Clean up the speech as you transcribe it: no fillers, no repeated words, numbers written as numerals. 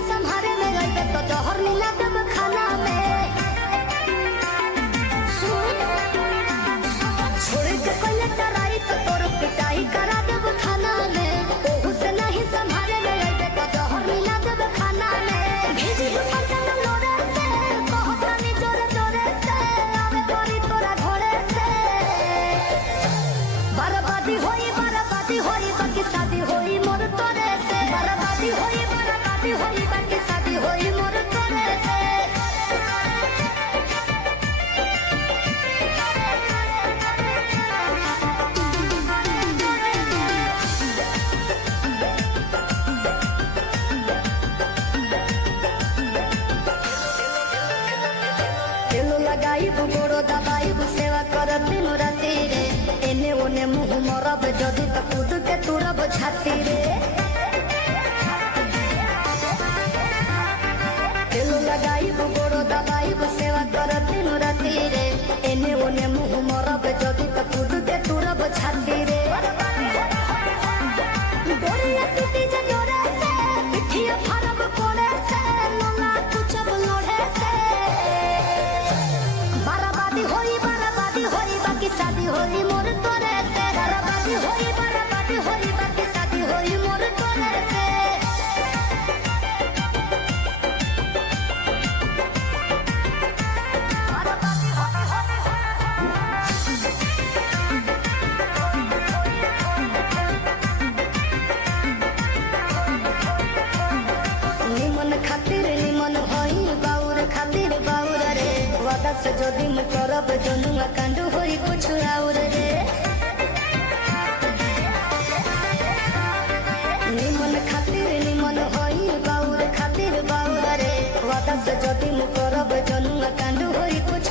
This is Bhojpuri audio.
नहीं संभारे में गई तो जहर मिला देब खाना में। छोड़ के कोई टराई तो तोर पिटाई करा देब खाना में। ओहू से नहीं संभारे में गई तो जहर मिला देब खाना में। भेजी दुपट्टा में लोरे से बहुत रानी जोरे जोरे से आवे तोरी तोरा घोड़े से। बर्बादी होई बाकी शादी होई मोर तोरे से। बर्बादी होई बाकी शादी होई मोर तोरे से। तेलो लगाई गोड़ो दबाई सेवा कर दिन राती रे। एने ओने मुँह मरब जदि त कूद के तुरब छाती रे। तेलो लगाई गोड़ो दबाई सेवा कर दिन राती रे। एने ओने मुँह मरब जदि त कूद के तुरब छाती रे। गोरिया टूटी जे जोरे से पिठिया फरब कोड़े से लोला कुचब लोढ़े से। बर्बादी होई बाकी शादी होई मोर तोरे से। बर्बादी होई बाकी शादी होई मोर तोरे से। निमन खातिर निमन होई बाउर खातिर बाउर रे। वादा से जदि मैं करब जनुआ कांड होई कुछ और रे। निमन खातिर निमन होई बाउर खातिर बाउर रे। वादा से जदि मैं करब जनुआ कांड होई कुछ